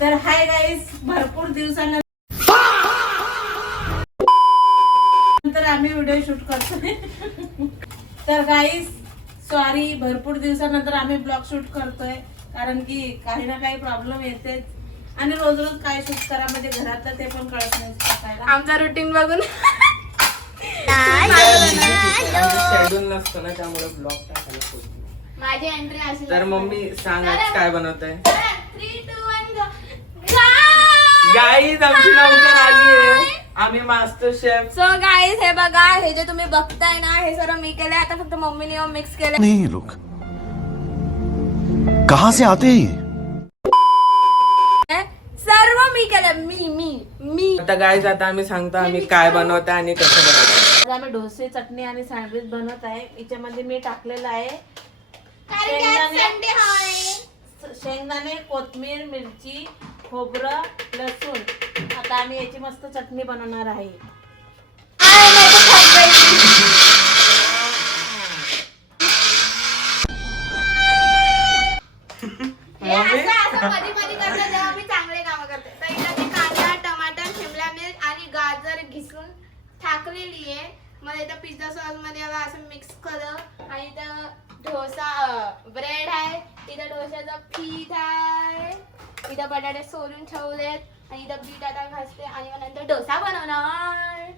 तर hi guys, भरपूर दिवसानंतर आम्ही व्हिडिओ शूट करतोय. तर गाईस सॉरी, भरपूर दिवसानंतर आम्ही ब्लॉग शूट करतोय कारण की काही ना काही प्रॉब्लेम येतेच आणि रोज रोज काय शूट करा म्हणजे घरातलं ते पण कळत नाही. आमचा रुटीन बघून शेड्यूल नसतं ना, त्यामुळे ब्लॉग टाकायला होत. माझी एंट्री अशी. तर मम्मी सांग आज काय बनवतंय. 3, 2, 1 गो. गाईज आमची लवकर आली आहे. आम्ही मास्टर शेफ. सो गाईज हे बघा, हे जे तुम्ही बघताय ना, हे सर्व मी केलंय. आता फक्त मम्मीने येऊन मिक्स केलंय. नहीं ये लोग कहाँ से आते हैं? सर्व मी केलंय. मी आता गाईज आता आम्ही सांगतो आम्ही काय बनवतो आणि कसं बनवतो. आज आम्ही डोसे, चटणी आणि सँडविच बनवत आहे. याच्यामध्ये मी टाकलेलं आहे शेंगदाणे, कोथिंबीर, मिरची, खोबरं, लसूण. आता आम्ही याची मस्त चटणी बनवणार आहे. कधी करते जेव्हा मी चांगले काम करते. तर इथं मी कांदा, टमाटर, शिमला मिर्च आणि गाजर घिसून टाकलेली आहे. मग इथं पिझ्झा सॉस मध्ये असं मिक्स केलं आणि इथं डोसा ब्रेड आहे. इथं डोश्याचं पीठ आहे. इथं बटाटे सोलून ठेवलेत आणि इथं बीट आता घासते आणि मग नंतर डोसा बनवणार.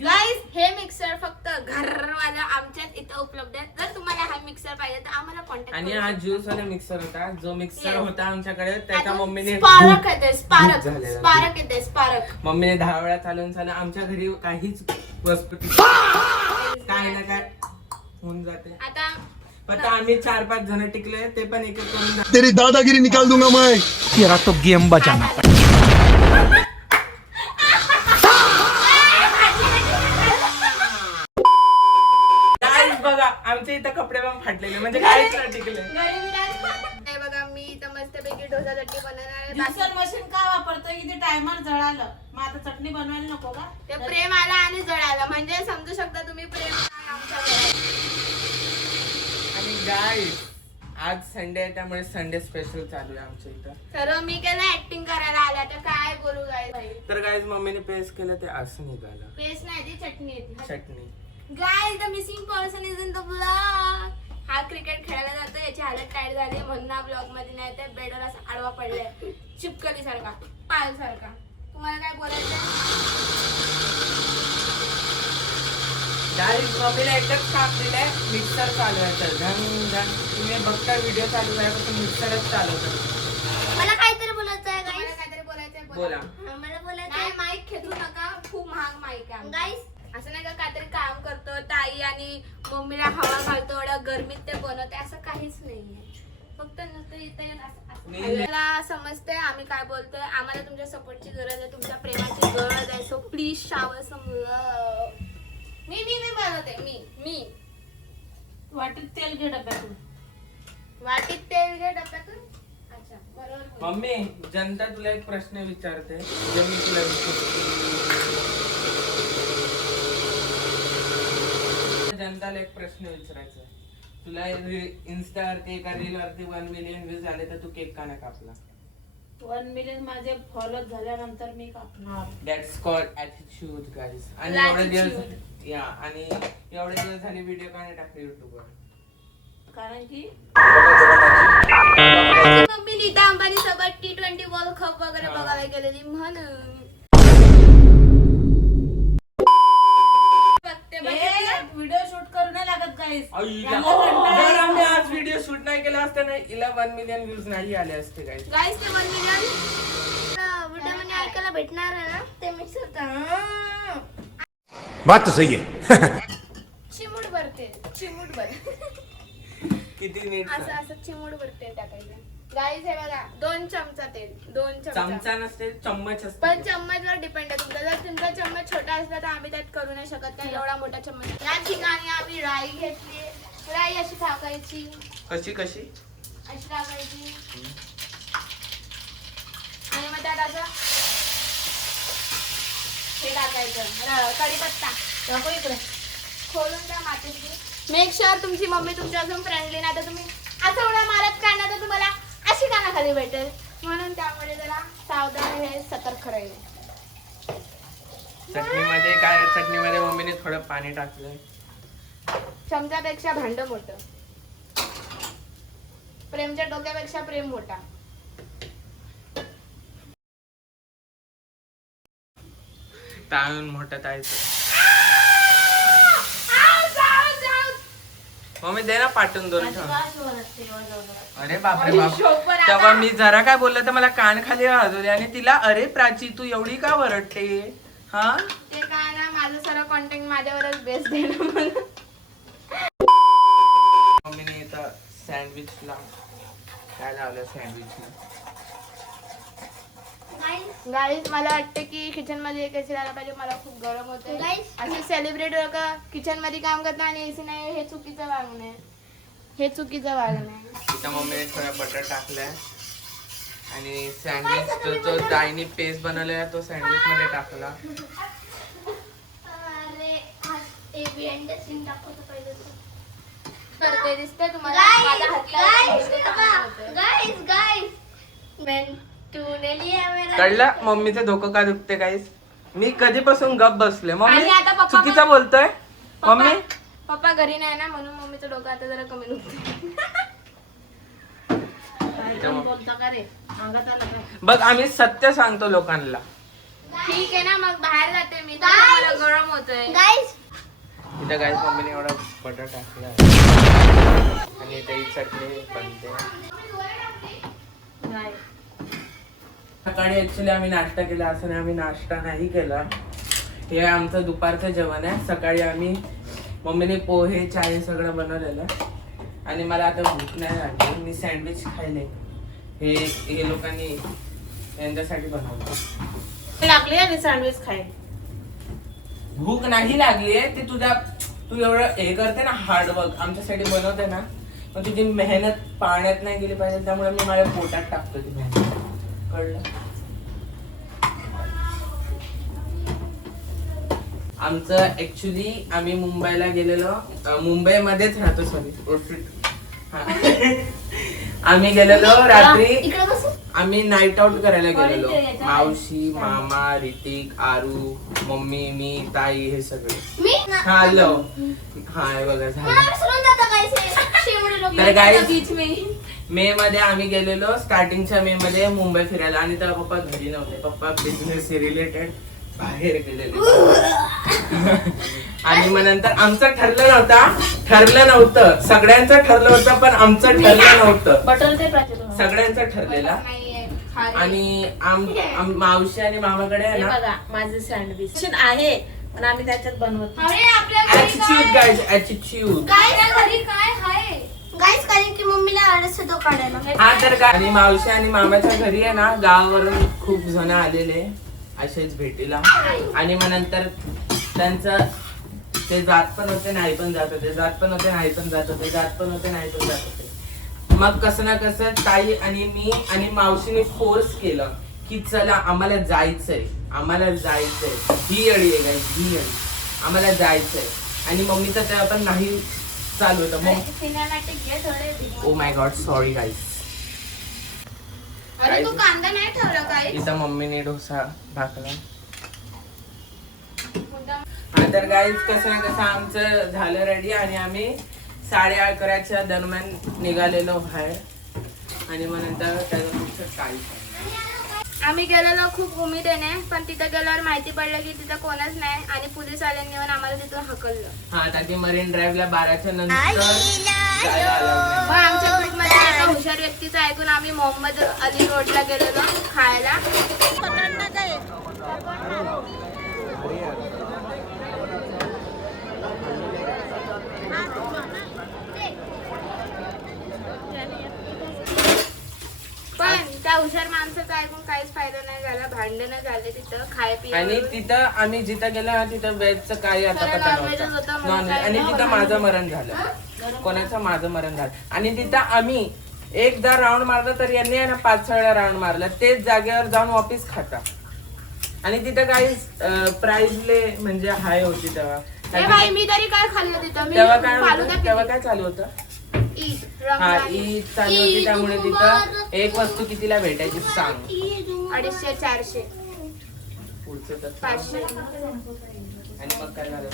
गाईस हे मिक्सर फक्त घरवाला आमच्याच इथं उपलब्ध आहे. जर तुम्हाला हा मिक्सर पाहिजे तर आम्हाला कॉन्टॅक्ट आणि हा ज्यूस वाला मिक्सर होता. जो मिक्सर होता आमच्याकडे त्याच्या मम्मीने स्पार्क येते. झालेला. स्पार्क येते. स्पार्क मम्मीने 10 वेळा चालून आमच्या घरी काहीच वस्तू काय ना काय होऊन जाते. आता आम्ही 4-5 जण टिकले, ते पण एक एक करून. तेरी दादागिरी निकाल दूंगा मैं. तेरा तो गेम बचाना. बघा आमच्या इथं कपडे पण फाटलेले, म्हणजे काहीच नाही टिकले. हे बघा मी इथं मस्तपैकी डोसा चटणी बनवणार आहे. ज्युसर मशीन का वापरतोय की ते टायमर जळालं, मग आता चटणी बनवायला नको का? ते प्रेम आला आणि जळाला, म्हणजे समजू शकता तुम्ही प्रेम आमच्या घरात. आणि गाईस आज संडे आहे त्यामुळे संडे स्पेशल चालू आहे आमच्या इथं. तर मी केलं ऍक्टिंग करायला आल्या तर काय बोलू गाईस. तर गाईस मम्मीने पेस्ट केलं ते असं निघालं. पेस्ट नाही ती चटणी आहे. चटणी. Guys the missing person is in the blog. हा क्रिकेट खेळायला जातो, याची हालत टाईट झाली म्हणून हा ब्लॉग मध्ये नाही तर बेडवर असा आडवा पडलाय चिपकली सारखा, पाल सारखा. तुम्हाला काय बोलायचं? गाईस मम्मीने एकच काम केलंय, मिक्सर चालवायचं. तुम्ही बघता व्हिडिओ चालू आहे पण मिक्सरच चालवतो. मला काहीतरी बोलायचं आहे गाईस. काहीतरी बोलायचं आहे. बोला. मला बोलायचं आहे. माईक खेचू नका, खूप महाग माईक आहे गाईस. असं नाही का काहीतरी काम करतो ताई आणि मम्मीला हवा घालतो, एवढ्या गरमीत ते बनवते, असं काहीच नाहीये. फक्त नुसतं इथे मला समजतंय आम्ही काय बोलतोय. आम्हाला तुमच्या सपोर्टची गरज आहे, तुमच्या प्रेमाची गरज आहे. So please shower some love. मी बनवते. मी वाटीत तेल घे डब्यातून. वाटीत तेल घे डब्यातून. अच्छा बरोबर. मम्मी जनता तुला एक प्रश्न विचारते, जे मी तुला जनताला एक प्रश्न विचारायचा. तुला इन्स्टावरती एका रील वरती 1 मिलियन व्ह्यूज झाले तर तू केक का नाही कापला? 1 मिलियन माझे फॉलो झाल्यानंतर मी कापणार. दॅट्स कॉल्ड ॲटिट्यूड गाईस. आणि एवढे दिवस झाले व्हिडिओ का नाही टाकले युट्यूबवर? कारण की मम्मी नीता अंबानी सोबत T20 वर्ल्ड कप वगैरे बघायला गेलेली म्हणून. व्हिडिओ शूट करू नाही लागत गाईस. जर आम्ही आज व्हिडिओ शूट नाही केला असता ना, हिला 1 मिलियन व्ह्यूज नाही आले असते गाईस. गाईस ते 1 मिलियन व्हिडिओ मध्ये ऐकायला भेटणार आहे ना, ते मिक्सर बात तो सही है. चिमूट भरते, चिमूट भर किती नीट असं चिमूट भरते टाकायचं. गाईस हे बघा 2 चमचा तेल, 2 चमचा नसते, चम्मच असते. पण चम्मचवर डिपेंड आहे तुमचा. जर तुमचा चम्मच छोटा असला तर आम्ही त्यात करू नाही शकत, कारण एवढा मोठा चम्मच. या ठिकाणी आम्ही राई घेतली. राई अशी टाकायची, कशी अशी टाकायची आणि मग त्यात असं हे टाकायचं कढीपत्ता. नको इकडे खोलून त्या मातीची. मेक शुअर तुमची मम्मी तुमच्या अजून फ्रेंडली नाही तर तुम्ही भारी भेटेल म्हणून त्यामुळे जरा सावधान हे सतर्क राहील. चटणीमध्ये मम्मीने थोडं पाणी टाकलंय. चमच्यापेक्षा भांड मोठं, प्रेमच्या डोक्यापेक्षा प्रेम मोठा. ताळून मोठं तायचं. मम्मी दे ना पाठवून दोन. अरे बापरे बाप, तेव्हा मी जरा काय बोललं तर मला कान खाली वाजवले आणि तिला अरे प्राची तू एवढी का वरडते हा. ते काय ना माझं सर्व कॉन्टेंट माझ्यावरच बेस्ड आहे ना म्हणून. मम्मीने इथं सँडविचला काय लावलं सँडविचला. गाईज मला वाटतं की किचन मध्ये एक एसी लावला पाहिजे. मला खूप गरम होते. असे सेलिब्रेट किचन मध्ये काम करतात आणि एसी नाही, हे चुकीचं वागणं आहे. हे चुकीचं वागणं आहे. इथं मम्मीने थोडा बटर टाकलाय आणि सँडविच जो डायनी पेस्ट बनवलेला तो सँडविच मध्ये टाकला. करते दिसतंय तुम्हाला माझा कळलं मम्मीचं डोकं का दुखते काहीच. मी कधीपासून गप बसले. मम्मी आणि आता पप्पा चुकीचा बोलतोय. मम्मी पप्पा घरी नाही ना म्हणून मम्मीचं डोकं आता जरा कमी दुखते. बघ आम्ही सत्य सांगतो लोकांना. ठीक आहे ना मग बाहेर जाते मी, मला गरम होतोय. इथं गाईस मम्मीने एवढा बटर टाकला आणि इथे चटणी बनते. सकाळी ऍक्च्युली आम्ही नाश्ता केला असं नाही, आम्ही नाश्ता नाही केला. हे आमचं दुपारचं जेवण आहे. सकाळी आम्ही मम्मीने पोहे चाय सगळं बनवलेलं आणि मला आता भूक नाही लागली. मी सँडविच खायले. हे लोकांनी यांच्यासाठी बनवलं. लागली आणि सँडविच खाय. भूक नाही लागली आहे ती तू एवढं हे करते ना हार्डवर्क आमच्यासाठी बनवते ना, पण तुझी मेहनत पाण्यात नाही गेली पाहिजे त्यामुळे मी माझ्या पोटात टाकतो ती मेहनत. कळलं. आमचं ऍक्च्युली आम्ही मुंबईला गेलेलो, मुंबईमध्येच राहतो सॉरी. आम्ही गेलेलो रात्री, आम्ही नाईट आउट करायला गेलेलो. मावशी मामा ऋतिक आरू मम्मी मी ताई हे सगळे. हा आलो. हा बघा तर गाईस मे मध्ये आम्ही गेलेलो. स्टार्टिंगच्या मे मध्ये मुंबई फिरायला आणि तेव्हा पप्पा घरी नव्हते. पप्पा बिझनेस रिलेटेड बाहेर गेलेले. आणि मग नंतर आमचं ठरलं नव्हतं सगळ्यांचं ठरलं होतं पण आमचं ठरलं नव्हतं. सगळ्यांचं ठरलेलं. आणि मावशी आणि मामाकडे आहे ना बघा माझे सँडविच आहे पण आम्ही त्याच्यात बनवतो. Attitude guys attitude. गाईस कारण की मम्मीला आळस येतो काढायला. हा तर काय आणि मावशी आणि मामाच्या घरी आहे ना गावावरून खूप जण आलेले असेच भेटीला. आणि मग नंतर त्यांचं ते जात पण होते नाही पण जात होते, जात पण होते नाही पण जात होते, जात पण होते नाही पण जात होते. मग कसं ना कसं ताई आणि मी आणि मावशीने फोर्स केलं की चला आम्हाला जायचंय. ही अडी आहे गाईस, ही अडी. आम्हाला जायचंय. आणि मम्मीचं तेव्हा पण नाही चालू होतं. ओ माय गॉड सॉरी गाईस. अरे तू कांदा नाही ठेवला काय? इथं मम्मीने डोसा भाकला. हा तर गाईज कसं ना कसं आमचं झालं रेडी आणि आम्ही 11:30च्या दरम्यान निघालेलो बाहेर. आणि मग नंतर त्याच्यापेक्षा काहीच आम्ही गेलेलो खूप उमेदीने पण तिथं गेल्यावर माहिती पडलं की तिथं कोणच नाही आणि पोलीस आल्यांनी येऊन आम्हाला तिथून हकललं. हा ताकी मरीन ड्राईव्हला 12च्या नंतर जायला allow मग आमच्या ग्रुपमध्ये एका हुशार व्यक्तीचं ऐकून आम्ही मोहम्मद अली रोडला गेलेलो खायला. पण त्या हुशार माणसाचं ऐकून काहीच फायदा नाही झाला. भांडणं झाले तिथं खाय पिया. आणि तिथं आम्ही जिथं गेलो ना तिथं वेजचं काही आता पता नव्हतं. नॉनव्हेज. आणि तिथं माझं मरण झालं. कोणाचं माझं मरण झालं. आणि तिथं आम्ही एकदा राऊंड मारलं तर यांनी आहे ना 5 वेळा राऊंड मारलं. तेच जागेवर जाऊन वापिस खाता. आणि तिथं काही प्राइजले म्हणजे हाय होती तेव्हा. मी तरी काय खाल्लं तिथं. तेव्हा काय चालू होतं. ईद हा ईद चालू होती त्यामुळे तिथं एक वस्तू कितीला भेटायची सांग. 250, 400, पुढचं तर 500. आणि मग काय झालं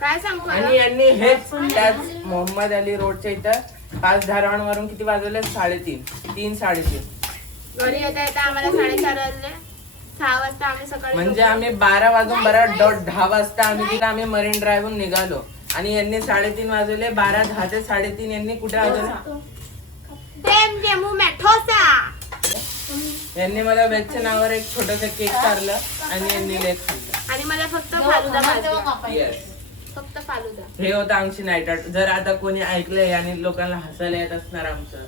काय सांगू आणि यांनी हेच त्याच मोहम्मद अली रोडच्या इथं 5 धारावांवरून किती वाजवले 3:30 3:30. घरी येता येता आम्हाला 4:30 वाजले. 6 वाजता आम्ही सकाळी म्हणजे आम्ही 12 वाजून बरं 10 वाजता आम्ही मरीन ड्राईव्हहून निघालो आणि यांनी 3:30 वाजवले. 12:10 ते 3:30 यांनी कुठे वाजवले. प्रेम के मुंह में ठोसा. यांनी मला वेजच्या नावावर एक छोटस केक चारलं आणि यांनी लेग खाल्लं. आणि मला फक्त फालुदा पाहिजे. Yes. फक्त फालुदा. हे होतं आमची नाईट आउट. जर आता कोणी ऐकलंय आणि लोकांना हसायला येत असणार आमचं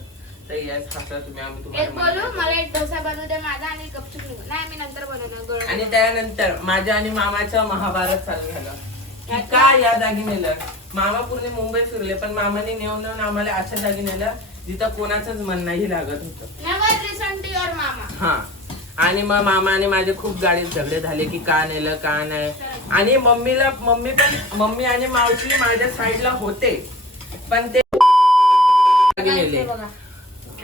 तर येस हसा तुम्ही. आम्ही एक बोलू तुम्हाला मला एक डोसा बनवू दे माझा आणि गपचूप निघू. नाही मी नंतर बनवणार. आणि त्यानंतर माझ्या आणि मामाचं महाभारत चालू झालं की का या जागी नेलं. मामा पूर्ण मुंबई फिरले पण मामाने नेऊन आम्हाला अशा जागी नेलं जिथं कोणाचंच मन नाही लागत होतं. नेवर लिसन टू युअर मामा. हा आणि मग मामा आणि माझे खूप गाडीत झगडे झाले की का नेलं का नाही. आणि मम्मी आणि मावशी माझ्या साईडला होते पण ते नेले. बघा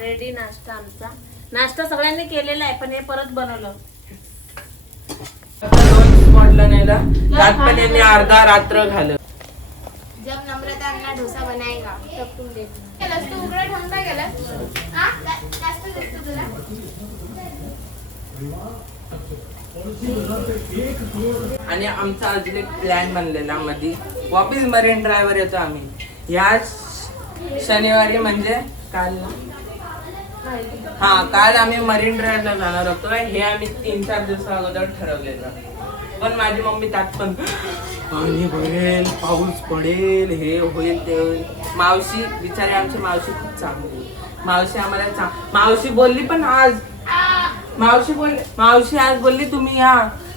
रेडी नाश्ता आमचा. नाश्ता सगळ्यांनी केलेला आहे पण हे परत बनवलं. 2 स्पॉटला नेलं त्यात पण यांनी अर्धा रात्र घालं. जब नम्रता अन्ना डोसा बनाएगा तब तुम देखना. केलंस तू उघडं ठेवून काय केलंस? हा? जास्त दिसतं तुला? आणि आमचा अजून एक प्लॅन बनलेला मध्ये वापिस मरीन ड्राईव्हवर येतो आम्ही या शनिवारी म्हणजे काल काल आम्ही मरीन ड्राईव्हला जाणार होतो. हे आम्ही 3-4 दिवसा अगोदर ठरवलेलं पण माझी मम्मी त्यात पण पाणी भरेल पाऊस पडेल हे होईल ते होईल. मावशी बिचारी आमची मावशी खूप चांगली. मावशी आम्हाला मावशी बोलली पण आज मावशी आज बोलली तुम्ही या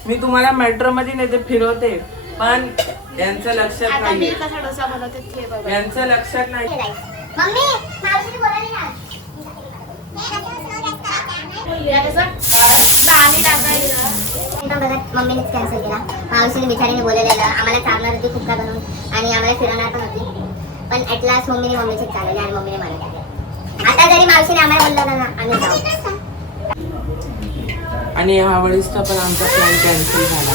मी तुम्हाला मेट्रो मध्ये नेते फिरवते पण यांचं लक्षात आता मी नाही. कसा डोसा बनवते ते बघा. यांचं लक्षात नाही. मम्मी मावशीने बोलावली ना. या कसं पाणी टाकायचं. पण बघा मम्मीनेच कॅन्सल केला. मावशीने बिचारीने बोलवलेलं आम्हाला चालणार होती खूप का बनवून आणि आम्हाला फिरवणार पण होती पण ऍट लास्ट मम्मीचीच चालवली आणि मम्मीने मला टाकलं. आता जरी मावशीने आम्हाला बोललं ना आम्ही जाऊ. आणि यावेळेसचा पण आमचा प्लॅन कॅन्सल झाला.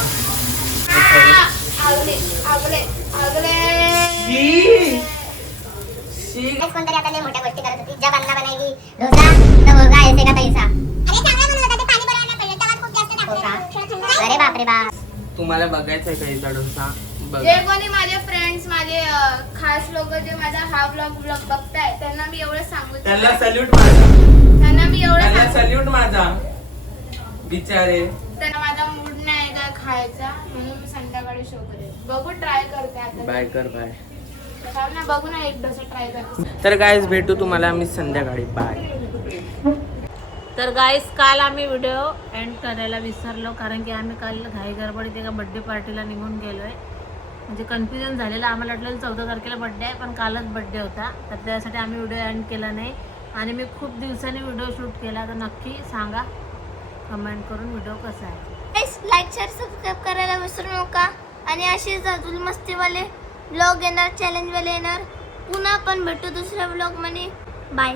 कोणतरी आता लय मोठ्या गोष्टी करत होती. जब अन्ना बनाएगी डोसा तब होगा ऐसे का तैसा. अरे चांगला बनवत होता ते पाणी भरायला पाहिजे तेव्हा खूप जास्त टाकलं. अरे बाप रे बाप. तुम्हाला बघायचंय का याचा डोसा बघ. जे कोणी माझे फ्रेंड्स माझे खास लोक जे माझा हा ब्लॉग बघताय त्यांना मी एवढं सांगू त्यांना सल्यूट माझा. त्यांना मी एवढं त्यांना सांगू सल्यूट माझा. बिचारे त्यांना माझा मूड नाही का खायचा म्हणून मी संध्याकाळी शो करेन. बघू ट्राय करते आता. बाय कर बाय. चाल ना बघू ना एक डोसा ट्राय करते. तर गाईज भेटू तुम्हाला आम्ही संध्याकाळी. बाय. तर गाईस काल आम्ही व्हिडिओ एंड करायला विसरलो कारण की आम्ही काल घाई गडबडीत एका बड्डे पार्टीला निघून गेलोय. म्हणजे कन्फ्युजन झालेलं. आम्हाला वाटलं 14 तारखेला बड्डे आहे पण कालच बड्डे होता तर त्यासाठी आम्ही व्हिडिओ एंड केला नाही. आणि मी खूप दिवसांनी व्हिडिओ शूट केला तर नक्की सांगा कमेंट करून व्हिडिओ कसा आहे. लाईक शेअर सबस्क्राईब करायला विसरू नका. आणि असेच अजून मस्तीवाले ब्लॉग येणार चॅलेंजवाले येणार. पुन्हा पण भेटू दुसऱ्या ब्लॉग मध्ये. बाय.